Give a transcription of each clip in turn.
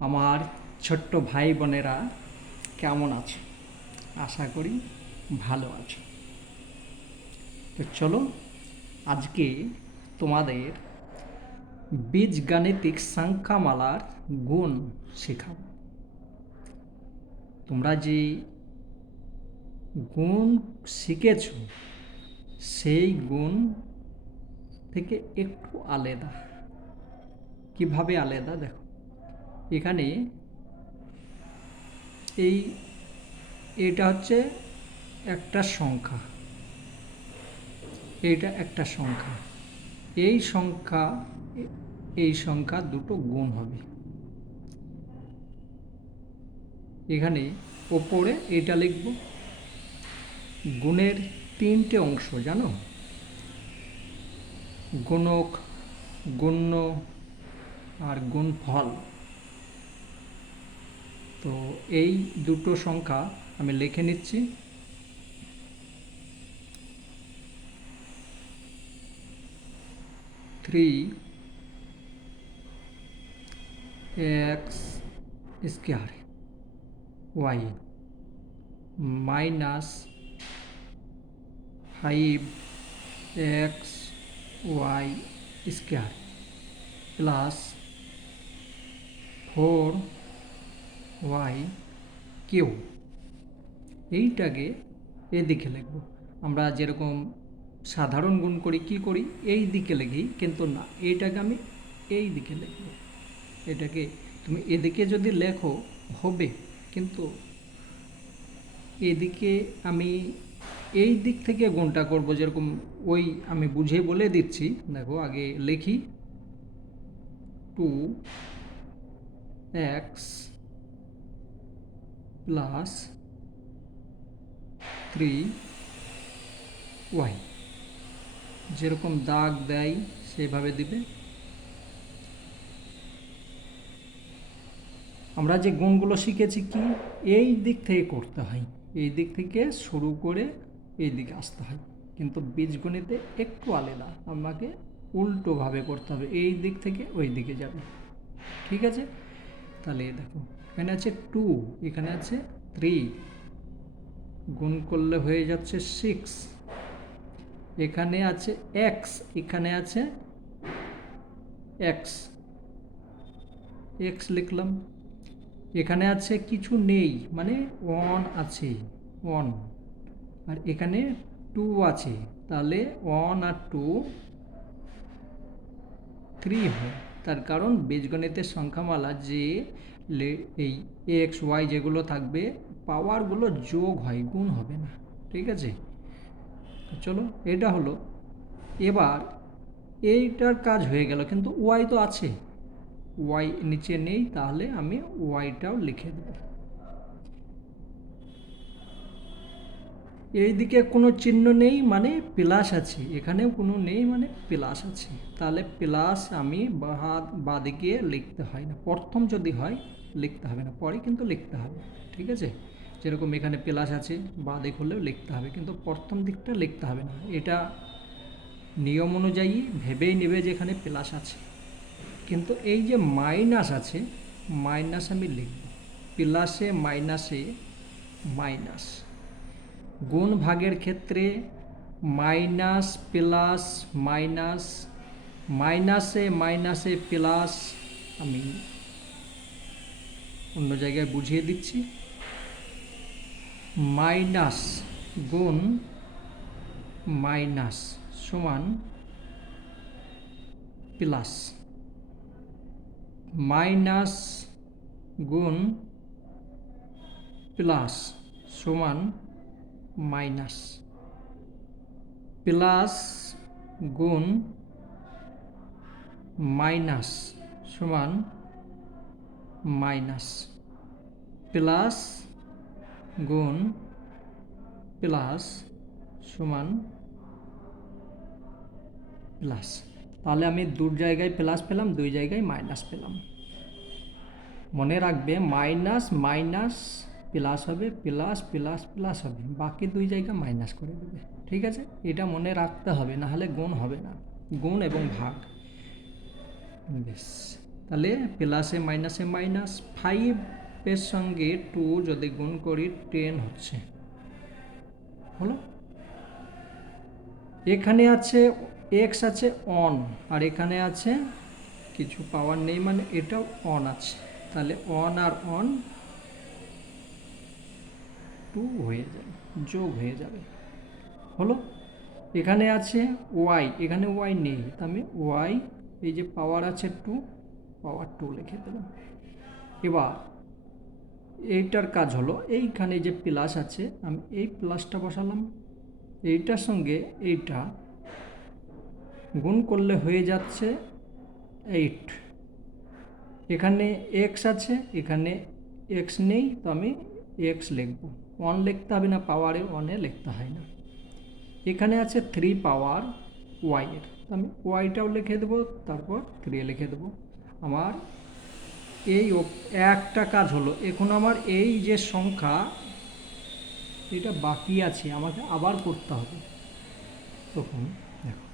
আমার ছোট্ট ভাই বোনেরা কেমন আছে? আশা করি ভালো আছো। তো চলো, আজকে তোমাদের বীজগাণিতিক সংখ্যামালার গুণ শেখাবো। তোমরা যে গুণ শিখেছ, সেই গুণ থেকে একটু আলাদা। কীভাবে আলাদা? দেখো। এখানে এই, এটা হচ্ছে একটা সংখ্যা। এটা একটা সংখ্যা। এই সংখ্যা এই সংখ্যা দুটো গুণ হবে। এখানে ওপরে এটা লিখব। গুণের তিনটে অংশ, জানো? গুণক, গুণ্য আর গুণফল। তো এই দুটো সংখ্যা আমি লিখে নিচ্ছি। Three x square y minus five x y square plus four y q. এইটাকে এদিকে লিখব। আমরা যেরকম সাধারণ গুণ করি, কি করি? এই দিকে লিখি, কিন্তু না, এইটাকে আমি এই দিকে লিখব। এটাকে তুমি এদিকে যদি লেখো, হবে, কিন্তু এদিকে আমি এই দিক থেকে গুণটা করব, যেরকম ওই আমি বুঝে বলে দিচ্ছি। দেখো, আগে লিখি। Two x plus three y. যেরকম দাগ দেয়, সেভাবে দিবে। আমরা যে গুণগুলো শিখেছি কি? এই দিক থেকে করতে হয়। এই দিক থেকে শুরু করে এই দিকে আসতে হয়। কিন্তু বীজগণিতে একটু আলাদা। আমাকে উল্টোভাবে করতে হবে। এই দিক থেকে ওই দিকে যাবে। ঠিক আছে? তাহলে দেখো। এখানে আছে টু এখানে আছে থ্রি গুণ করলে হয়ে যাচ্ছে সিক্স এখানে আছে এক্স এখানে আছে এক্স এক্স লিখলাম। এখানে আছে কিছু নেই মানে ওয়ান আছে ওয়ান আর এখানে টু আছে, তাহলে ওয়ান আর টু থ্রি হয়। তার কারণ বীজগণিতের সংখ্যামালা যে এই এক্স ওয়াই যেগুলো থাকবে পাওয়ারগুলো যোগ হয়, গুণ হবে না। ঠিক আছে? চলো, এটা হলো। এবার এইটার কাজ হয়ে গেল, কিন্তু ওয়াই তো আছে। ওয়াই নিচে নেই, তাহলে আমি ওয়াইটাও লিখে দেব। এইদিকে কোনো চিহ্ন নেই মানে প্লাস আছে। এখানেও কোনো নেই মানে প্লাস আছে। তাহলে প্লাস আমি বাদ বাদিকে লিখতে হয় না। প্রথম যদি হয়, লিখতে হবে না। পরে কিন্তু লিখতে হবে, ঠিক আছে? যেরকম এখানে প্লাস আছে, বাদিক হলেও লিখতে হবে, কিন্তু প্রথম দিকটা লিখতে হবে না। এটা নিয়ম অনুযায়ী ভেবেই নেবে যে এখানে প্লাস আছে। কিন্তু এই যে মাইনাস আছে, মাইনাস আমি লিখব। প্লাসে মাইনাসে মাইনাস। গুণ ভাগের ক্ষেত্রে মাইনাস প্লাস মাইনাস, মাইনাসে মাইনাসে প্লাস, আমি অন্য জায়গায় বুঝিয়ে দিচ্ছি। মাইনাস গুণ মাইনাস সমান প্লাস। মাইনাস গুণ প্লাস সমান মাইনাস। প্লাস গুণ মাইনাস সমান মাইনাস। প্লাস গুণ প্লাস সমান প্লাস। তাহলে আমি দু জায়গায় প্লাস পেলাম, দুই জায়গায় মাইনাস পেলাম। মনে রাখবে, মাইনাস মাইনাস প্লাস হবে প্লাস প্লাস প্লাস হবে। বাকি দুই জায়গা মাইনাস করে দেবে। ঠিক আছে? এটা মনে রাখতে হবে, না হলে গুণ হবে না। গুণ এবং ভাগ। বেশ। তাহলে প্লাসে মাইনাসে মাইনাস ফাইভের সঙ্গে টু যদি গুণ করি টেন হচ্ছে। হলো? এখানে আছে এক্স আছে অন আর এখানে আছে কিছু পাওয়ার নেই মানে এটাও অন আছে। তাহলে অন আর অন টু হয়ে যাবে, যোগ হয়ে যাবে। হলো? এখানে আছে ওয়াই এখানে ওয়াই নেই। আমি ওয়াই এই যে পাওয়ার আছে টু পাওয়ার টু লিখে দিলাম। এবার, এইটার কাজ হলো, এইখানে যে প্লাস আছে, আমি এই প্লাসটা বসালাম। এইটার সঙ্গে এইটা গুণ করলে হয়ে যাচ্ছে এইট এখানে এক্স আছে, এখানে এক্স নেই, তো আমি এক্স লিখব। ওয়ান লিখতে হবে না পাওয়ারে ওয়ানে লিখতে হয় না। এখানে আছে থ্রি পাওয়ার ওয়াইয়ের আমি ওয়াইটাও লিখে দেবো, তারপর থ্রি লিখে দেবো। আমার এই একটা কাজ হলো, এখন আমার এই যে সংখ্যা, এটা বাকি আছে, আমাকে আবার করতে হবে। তখন দেখো,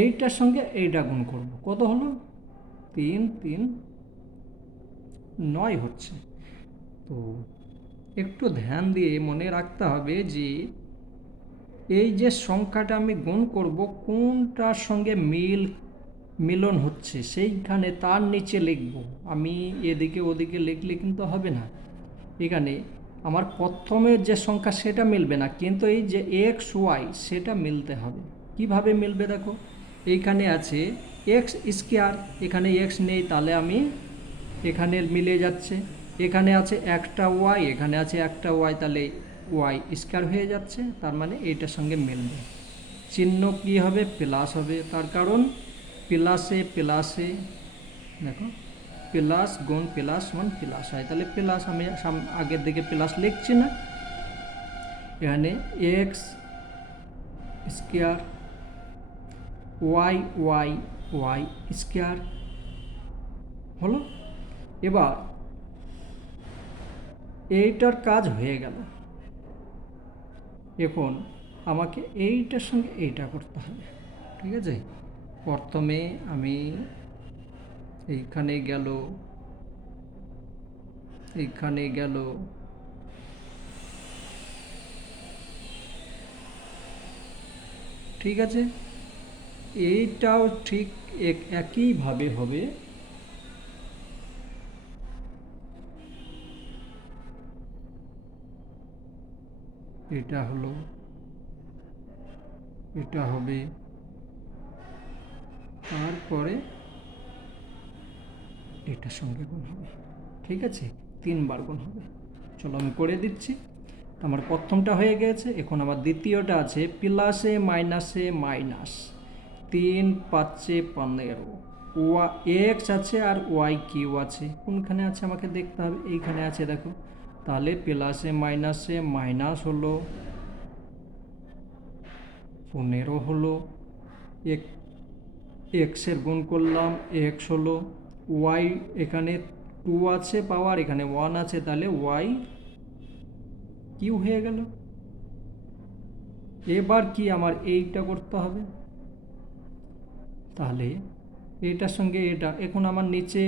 এইটার সঙ্গে এইটা গুণ করব। কত হলো? তিন তিন, নয় হচ্ছে। তো একটু ধ্যান দিয়ে মনে রাখতে হবে যে এই যে সংখ্যাটা আমি গুণ করব, কোনটার সঙ্গে মিল, মিলন হচ্ছে, সেইখানে তার নিচে লিখব। আমি এদিকে ওদিকে লিখলে কিন্তু হবে না। এখানে আমার প্রথমের যে সংখ্যা সেটা মিলবে না, কিন্তু এই যে এক্স ওয়াই সেটা মিলতে হবে। কীভাবে মিলবে দেখো? এইখানে আছে এক্স স্কোয়ার এখানে এক্স নেই, তাহলে আমি এখানে মিলে যাচ্ছে। এখানে আছে একটা ওয়াই এখানে আছে একটা ওয়াই তাহলে ওয়াই স্কোয়ার হয়ে যাচ্ছে, তার মানে এইটার সঙ্গে মিলবে। চিহ্ন কী হবে? প্লাস হবে, তার কারণ প্লাসে প্লাসে দেখো প্লাস গুণ প্লাস ওয়ান প্লাস হয়। তাহলে প্লাস আমি আগের দিকে প্লাস লিখছি না। এখানে x square y y y square হলো? এবার এইটার কাজ হয়ে গেল। এখন আমাকে এইটার সঙ্গে এইটা করতে হবে, ঠিক আছে? প্রথমে আমি এইখানে গেল এইখানে গেল। ঠিক আছে? এইটাও ঠিক এক- একইভাবে হবে। এটা হলো, এটা হবে। তারপরে এটার সঙ্গে গুণ হবে। ঠিক আছে? তিনবার গুণ হবে। চলো আমি করে দিচ্ছি। আমার প্রথমটা হয়ে গেছে, এখন আমার দ্বিতীয়টা আছে, প্লাসে, মাইনাসে, মাইনাস। তিন, পাঁচে, পনেরো। ওয়া, এক্স আছে আর ওয়াই কিউ আছে। কোনখানে আছে আমাকে দেখতে হবে? এইখানে আছে, দেখো। তাহলে প্লাসে মাইনাসে মাইনাস হলো পনেরো হলো। এক এক্সের গুণ করলাম, এক্স হলো ওয়াই, এখানে টু আছে পাওয়ার, এখানে ওয়ান আছে, তাহলে ওয়াই কিউ হয়ে গেল। এবার কি আমার এইটা করতে হবে? তাহলে এইটার সঙ্গে এটা, এখন আমার নিচে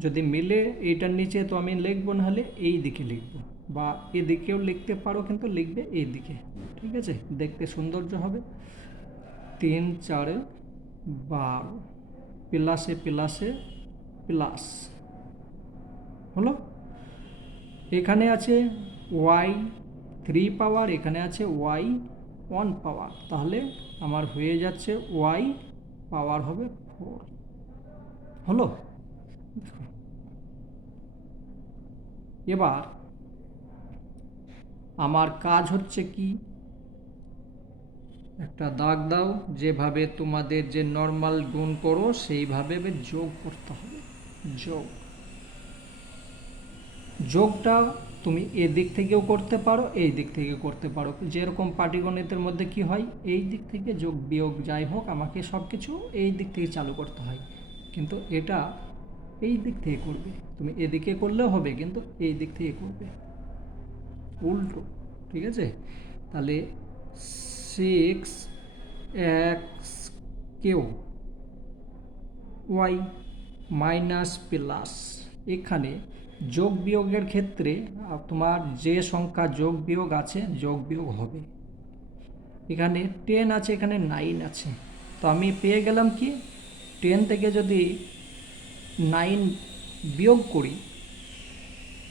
যদি মিলে এইটার নিচে, তো আমি লিখব না হলে এই দিকে লিখব। বা এদিকেও লিখতে পারো, কিন্তু লিখবে এই দিকে ঠিক আছে? দেখতে সৌন্দর্য হবে। তিন, চারে, বারো। প্লাসে প্লাসে প্লাস। হলো? এখানে আছে ওয়াই থ্রি পাওয়ার, এখানে আছে ওয়াই ওয়ান পাওয়ার। তাহলে আমার হয়ে যাচ্ছে ওয়াই পাওয়ার হবে ফোর। হলো। এবার আমার কাজ হচ্ছে কি? একটা দাগ দাও, যেভাবে তোমাদের যে নর্মাল গুণ করো, সেইভাবে যোগ করতে হবে। যোগ। যোগটা তুমি এদিক থেকেও করতে পারো, এই দিক থেকে করতে পারো। যেরকম পাটিগণিতের মধ্যে কি হয়, এই দিক থেকে যোগ বিয়োগ যাই হোক, আমাকে সব কিছু এই দিক থেকে চালু করতে হয়। কিন্তু এটা এই দিক থেকে করবে। তুমি এদিকে করলেও হবে, কিন্তু এই দিক থেকে করবে। উল্টো, ঠিক আছে? তাহলে সিক্স এক্স কেউ ওয়াই মাইনাস প্লাস এখানে যোগ বিয়োগের ক্ষেত্রে তোমার যে সংখ্যা যোগ বিয়োগ আছে, যোগ বিয়োগ হবে। এখানে টেন আছে, এখানে নাইন আছে। তো আমি পেয়ে গেলাম কি? টেন থেকে যদি নাইন বিয়োগ করি,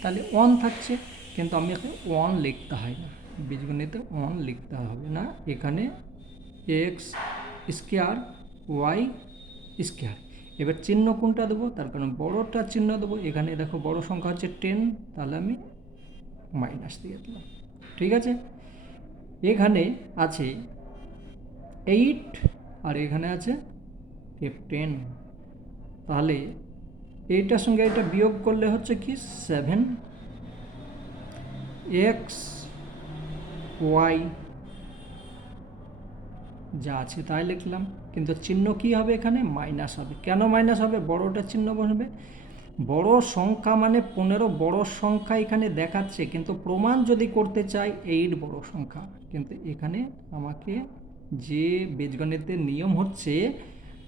তাহলে ওয়ান থাকছে, কিন্তু আমি এখানে ওয়ান লিখতে হয় না। বীজগণিতে ওয়ান লিখতে হবে না। এখানে এক্স স্কোয়ার ওয়াই স্কোয়ার এবার চিহ্ন কোনটা দেবো? তার কারণ বড়টা চিহ্ন দেবো। এখানে দেখো বড় সংখ্যা হচ্ছে টেন তাহলে আমি মাইনাস দিয়ে দিলাম। ঠিক আছে? এখানে আছে এইট আর এখানে আছে টেন তাহলে এইটার সঙ্গে এটা বিয়োগ করলে হচ্ছে কি সেভেন এক্স ওয়াই যা আছে তাই লিখলাম। কিন্তু চিহ্ন কি হবে এখানে? মাইনাস হবে। কেন মাইনাস হবে? বড়টা চিহ্ন বসবে বড় সংখ্যা মানে পনেরো, বড় সংখ্যা এখানে দেখাচ্ছে। কিন্তু প্রমাণ যদি করতে চাই এইট বড় সংখ্যা। কিন্তু এখানে আমাকে যে বীজগণিতের নিয়ম হচ্ছে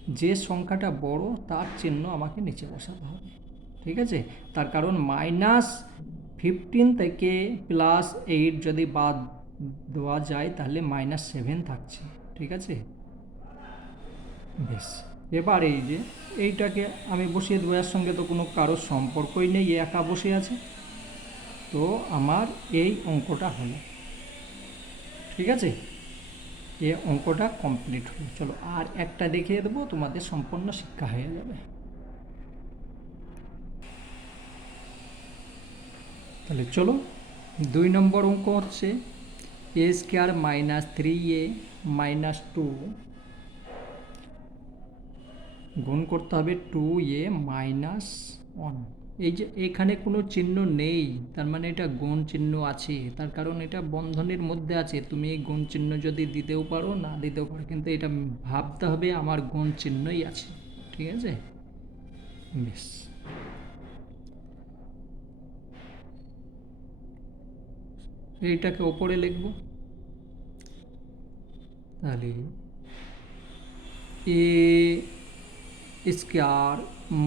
যে সংখ্যাটা বড়, তার চিহ্ন আমাকে নিচে বসাতে হবে। ঠিক আছে? তার কারণ মাইনাস ফিফটিন থেকে প্লাস এইট যদি বাদ দেওয়া যায়, তাহলে মাইনাস সেভেন থাকছে। ঠিক আছে? বেশ। এবার এই যে, এইটাকে আমি বসিয়ে দেবো। এর সঙ্গে তো কোনো কারোর সম্পর্কই নেই একা বসে আছে। তো আমার এই অঙ্কটা হলো। ঠিক আছে? এ অঙ্কটা কমপ্লিট হলো। চলো, আর একটা দেখিয়ে দেবো, তোমাদের সম্পূর্ণ শিক্ষা হয়ে যাবে। তাহলে চলো, দুই নম্বর অঙ্ক হচ্ছে a square minus three a minus two গুণ করতে হবে টু এ মাইনাস ওয়ান এই যে এখানে কোনো চিহ্ন নেই, তার মানে এটা গুণ চিহ্ন আছে, তার কারণ এটা বন্ধনের মধ্যে আছে। তুমি এই গুণ চিহ্ন যদি দিতেও পারো, না দিতেও পারো, কিন্তু এটা ভাবতে হবে আমার গুণ চিহ্নই আছে, ঠিক আছে? বেশ এইটাকে ওপরে লিখব। তাহলে a square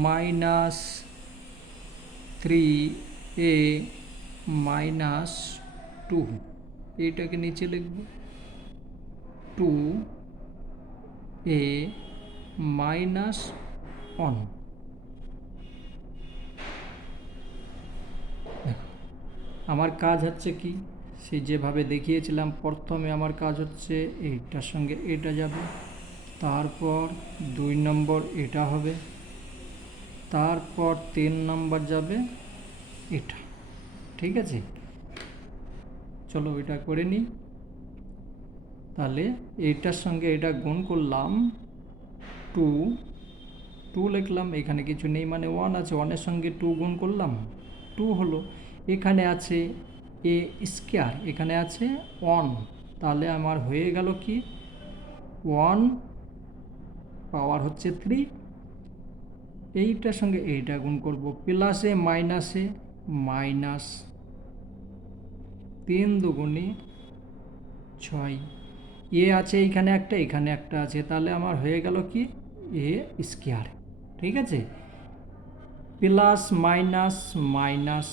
minus three a minus two এইটাকে নিচে লিখব। টু এ মাইনাস ওয়ান আমার কাজ হচ্ছে কি? সেই যেভাবে দেখিয়েছিলাম, প্রথমে আমার কাজ হচ্ছে এইটার সঙ্গে এটা যাবে, তারপর দুই নম্বর এটা হবে। তারপর তিন নম্বর যাবে এটা। ঠিক আছে? চলো এটা করে নিই। তাহলে এইটার সঙ্গে এটা গুণ করলাম টু। টু লিখলাম, এখানে কিছু নেই মানে ওয়ান আছে ওয়ানের সঙ্গে টু গুণ করলাম। টু হলো, এখানে আছে এ স্কোয়ার এখানে আছে ওয়ান তাহলে আমার হয়ে গেল কি? ওয়ান পাওয়ার হচ্ছে থ্রি এইটার সঙ্গে এইটা গুণ করব। প্লাসে মাইনাসে মাইনাস তিন দুগুণে ছয়। এ আছে এইখানে একটা, এখানে একটা আছে। তাহলে আমার হয়ে গেল কি? এ স্কোয়ার ঠিক আছে? প্লাস মাইনাস মাইনাস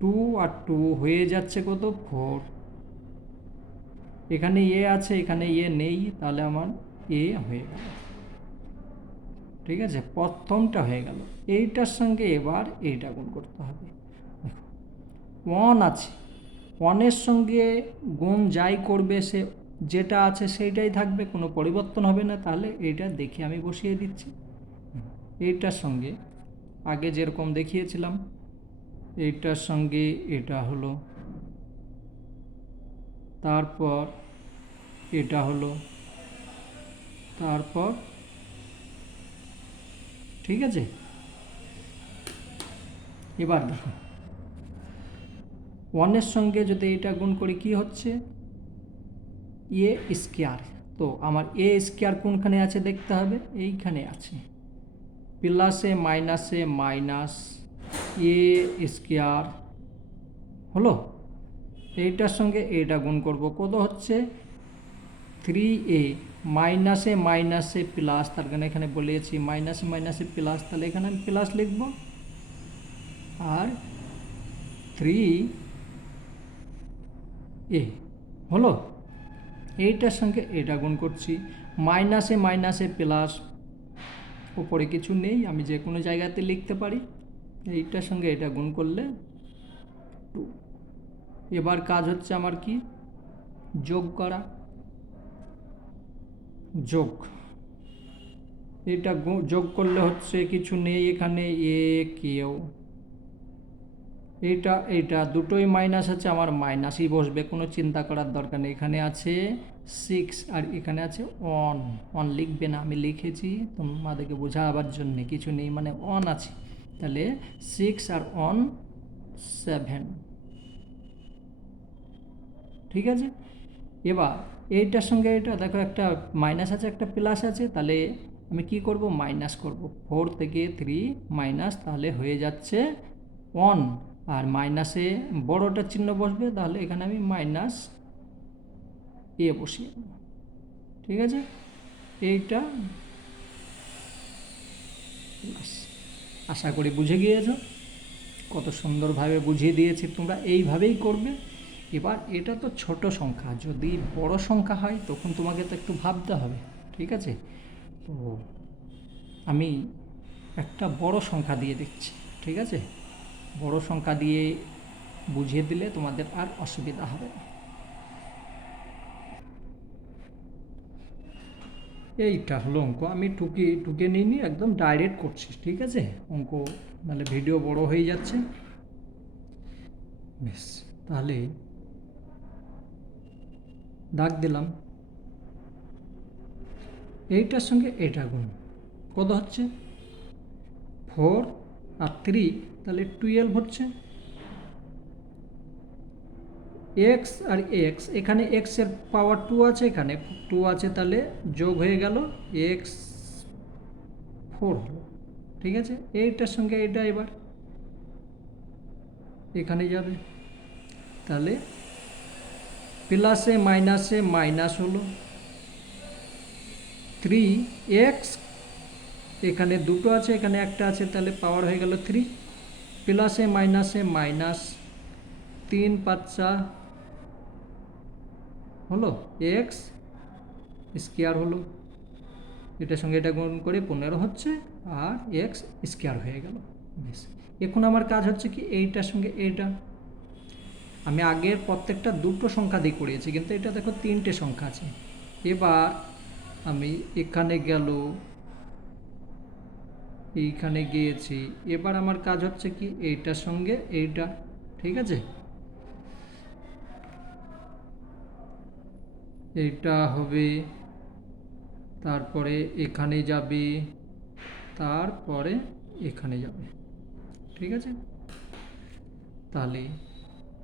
টু আর টু হয়ে যাচ্ছে কত? ফোর এখানে এ আছে, এখানে এ নেই। তাহলে আমার এ হয়ে গেল। ঠিক আছে? প্রথমটা হয়ে গেল। এইটার সঙ্গে এবার এইটা গুণ করতে হবে। দেখো ওয়ান আছে। ওয়ানের সঙ্গে গুণ যাই করবে সে, যেটা আছে সেইটাই থাকবে, কোনো পরিবর্তন হবে না। তাহলে এইটা দেখে আমি বসিয়ে দিচ্ছি। এইটার সঙ্গে, আগে যেরকম দেখিয়েছিলাম, এইটার সঙ্গে এটা হলো, তারপর এটা হলো, তারপর ঠিক আছে? এবার দেখো। ওয়ানের সঙ্গে যদি এটা গুণ করি, কি হচ্ছে? A square. তো আমার এ স্কোয়ার কোনখানে আছে দেখতে হবে? এইখানে আছে। প্লাসে, মাইনাসে, মাইনাস এ স্কোয়ার। হলো? এইটার সঙ্গে এটা গুণ করব। কত হচ্ছে? Three a. মাইনাসে মাইনাসে প্লাস, তার কারণে এখানে বলেছি মাইনাসে মাইনাসে প্লাস, তাহলে এখানে আমি প্লাস লিখব। আর থ্রি এ হলো? এইটার সঙ্গে এটা গুণ করছি। মাইনাসে মাইনাসে প্লাস, উপরে কিছু নেই, আমি যে কোনো জায়গাতে লিখতে পারি। এইটার সঙ্গে এটা গুণ করলে এবার কাজ হচ্ছে আমার কি? যোগ করা। যোগ। এটা যোগ করলে হচ্ছে কিছু নেই, এখানে এ, কেউ। এটা এইটা দুটোই মাইনাস আছে, আমার মাইনাসই বসবে, কোনো চিন্তা করার দরকার নেই। এখানে আছে সিক্স আর এখানে আছে অন অন লিখবে না, আমি লিখেছি, তোমাদেরকে বোঝাবার জন্যে, কিছু নেই মানে অন আছে। তাহলে সিক্স আর অন সেভেন ঠিক আছে? এবার, এইটার সঙ্গে এটা দেখো একটা মাইনাস আছে, একটা প্লাস আছে, তাহলে আমি কি করব? মাইনাস করব। ফোর থেকে থ্রি মাইনাস তাহলে হয়ে যাচ্ছে ওয়ান আর মাইনাসে বড়টা চিহ্ন বসবে, তাহলে এখানে আমি মাইনাস এ বসিয়ে ঠিক আছে? এইটা। আশা করি বুঝে গিয়েছো? কত সুন্দরভাবে বুঝিয়ে দিয়েছি, তোমরা এইভাবেই করবে। এবার এটা তো ছোট সংখ্যা। যদি বড় সংখ্যা হয়, তখন তোমাকে তো একটু ভাবতে হবে, ঠিক আছে? তো আমি একটা বড় সংখ্যা দিয়ে দিচ্ছি ঠিক আছে? বড় সংখ্যা দিয়ে বুঝিয়ে দিলে তোমাদের আর অসুবিধা হবে না। এইটা হলো অঙ্ক। আমি টুকি, টুকে নিইনি একদম ডাইরেক্ট করছি, ঠিক আছে? অঙ্ক নাহলে ভিডিও বড় হয়ে যাচ্ছে। বেশ, তাহলে দাগ দিলাম। এইটার সঙ্গে এটা গুণ। কত হচ্ছে? ফোর আর থ্রি তাহলে টুয়েলভ হচ্ছে। এক্স আর এক্স, এখানে এক্সের পাওয়ার টু আছে, এখানে টু আছে, তাহলে যোগ হয়ে গেল এক্স ফোর। ঠিক আছে? এইটার সঙ্গে এটা এবার। এখানে যাবে। তাহলে প্লাসে মাইনাসে মাইনাস হলো। থ্রি এক্স এখানে দুটো আছে, এখানে একটা আছে, তাহলে পাওয়ার হয়ে গেল থ্রি প্লাসে মাইনাসে মাইনাস তিন পাঁচা হলো এক্স স্কোয়ার হলো। এটার সঙ্গে এটা গুণ করে পনেরো হচ্ছে, আর এক্স স্কোয়ার হয়ে গেল। বেশ। এখন আমার কাজ হচ্ছে কি, এইটার সঙ্গে এইটা। আমি আগের প্রত্যেকটা দুটো সংখ্যা দিয়ে করিয়েছি, কিন্তু এটা দেখো তিনটে সংখ্যা আছে। এবার আমি এখানে গেল, এইখানে গিয়েছি, এবার আমার কাজ হচ্ছে কি, এইটার সঙ্গে এইটা, ঠিক আছে? এইটা হবে, তারপরে এখানে যাবে, তারপরে এখানে যাবে, ঠিক আছে? তাহলে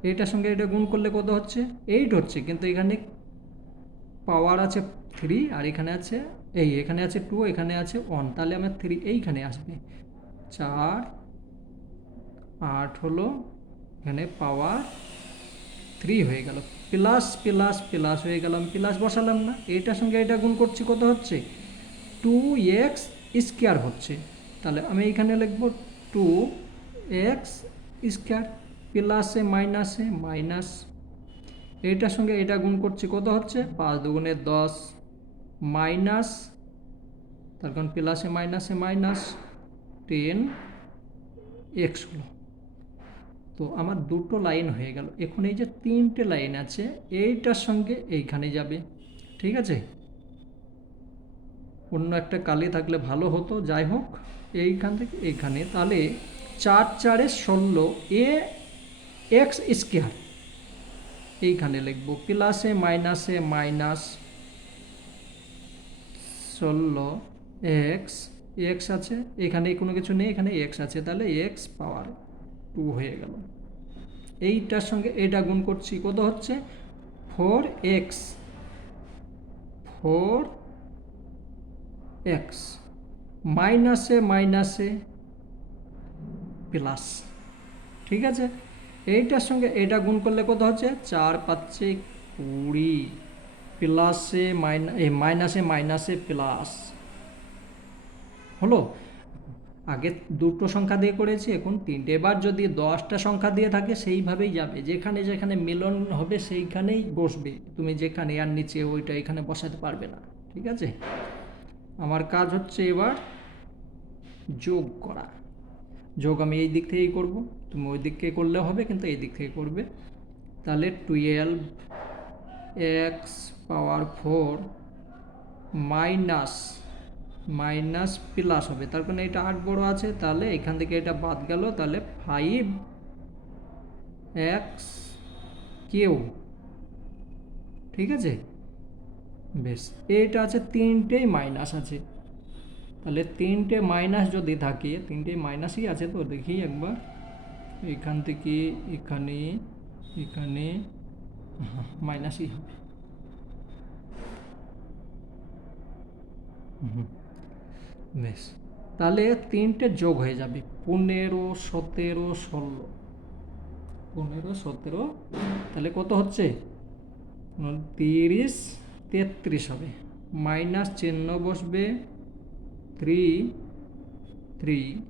এইটার সঙ্গে এটা গুণ করলে কত হচ্ছে? এইট হচ্ছে, কিন্তু এখানে পাওয়ার আছে থ্রি আর এখানে আছে এই, এখানে আছে টু এখানে আছে ওয়ান তাহলে আমার থ্রি এইখানে আসবে। চার, আট হলো, এখানে পাওয়ার থ্রি হয়ে গেল। প্লাস প্লাস প্লাস হয়ে গেল আমি প্লাস বসালাম না। এইটার সঙ্গে এটা গুণ করছি কত হচ্ছে? টু এক্স স্কোয়ার হচ্ছে। তাহলে আমি এখানে লিখব টু এক্স স্কোয়ার প্লাসে মাইনাসে মাইনাস। এইটার সঙ্গে এটা গুণ করছি কত হচ্ছে? পাঁচ দুগুণে দশ। মাইনাস, তার কারণ প্লাসে মাইনাসে মাইনাস টেন এক্স তো আমার দুটো লাইন হয়ে গেল। এখন এই যে তিনটে লাইন আছে, এইটার সঙ্গে এইখানে যাবে। ঠিক আছে? অন্য একটা কালি থাকলে ভালো হতো। যাই হোক, এইখান থেকে এইখানে। তাহলে চার চারে ষোলো, এ এক্স স্কোয়ার এইখানে লিখব প্লাসে মাইনাসে মাইনাস ষোলো এক্স এক্স আছে। এখানে কোনো কিছু নেই, এখানে এক্স আছে। তাহলে এক্স পাওয়ার টু হয়ে গেল। এইটার সঙ্গে এটা গুণ করছি, কত হচ্ছে? ফোর এক্স ফোর এক্স মাইনাসে মাইনাসে প্লাস ঠিক আছে? এইটার সঙ্গে এটা গুণ করলে কত হচ্ছে? চার পাচ্ছে কুড়ি প্লাসে মাইনাস এই মাইনাসে মাইনাসে প্লাস। হলো? আগে দুটো সংখ্যা দিয়ে করেছি, এখন তিনটে। এবার যদি দশটা সংখ্যা দিয়ে থাকে, সেইভাবেই যাবে। যেখানে যেখানে মিলন হবে, সেইখানেই বসবে। তুমি যেখানে আর নিচে, ওইটা এখানে বসাতে পারবে না। ঠিক আছে? আমার কাজ হচ্ছে এবার যোগ করা। যোগ আমি এই দিক থেকেই করব। তুমি ওই দিক থেকে করলেও হবে, কিন্তু এই দিক থেকে করবে। তাহলে twelve x power four minus minus plus হবে। তার কারণে এটা আট বড় আছে, তাহলে এখান থেকে এটা বাদ গেল, তাহলে ফাইভ এক্স কেউ। ঠিক আছে? বেশ, এইটা আছে তিনটেই মাইনাস আছে। তাহলে তিনটে মাইনাস যদি থাকে, তিনটে মাইনাসই আছে তো, দেখি একবার। এখান থেকে এখানে এখানে মাইনাসই হবে। বেশ। তাহলে তিনটে যোগ হয়ে যাবে। পনেরো, সতেরো, ষোলো। পনেরো, সতেরো, তাহলে কত হচ্ছে? তিরিশ, তেত্রিশ হবে। মাইনাস চিহ্ন বসবে থ্রি থ্রি,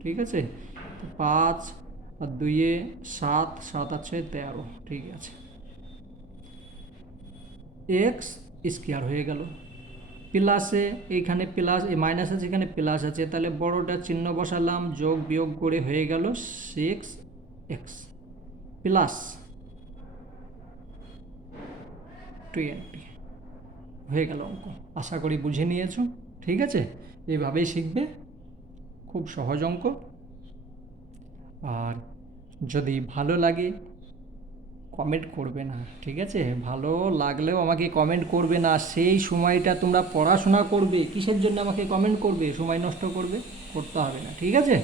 ঠিক আছে? পাঁচ আর দুইয়ে সাত সাত আছে তেরো। ঠিক আছে। এক্স স্কোয়ার হয়ে গেল। প্লাসে এইখানে প্লাস এই মাইনাস আছে, এখানে প্লাস আছে। তাহলে বড়টা চিহ্ন বসালাম, যোগ, বিয়োগ করে হয়ে গেল সিক্স এক্স প্লাস টোয়েন্টি হয়ে গেল অঙ্ক। আশা করি বুঝে নিয়েছো। ঠিক আছে? এইভাবেই শিখবে। খুব সহজ অঙ্ক। আর যদি ভালো লাগে কমেন্ট করবে না, ঠিক আছে? ভালো লাগলেও আমাকে কমেন্ট করবে না, সেই সময়টা তোমরা পড়াশোনা করবে, কিসের জন্য আমাকে কমেন্ট করবে? সময় নষ্ট করবে, করতে হবে না, ঠিক আছে?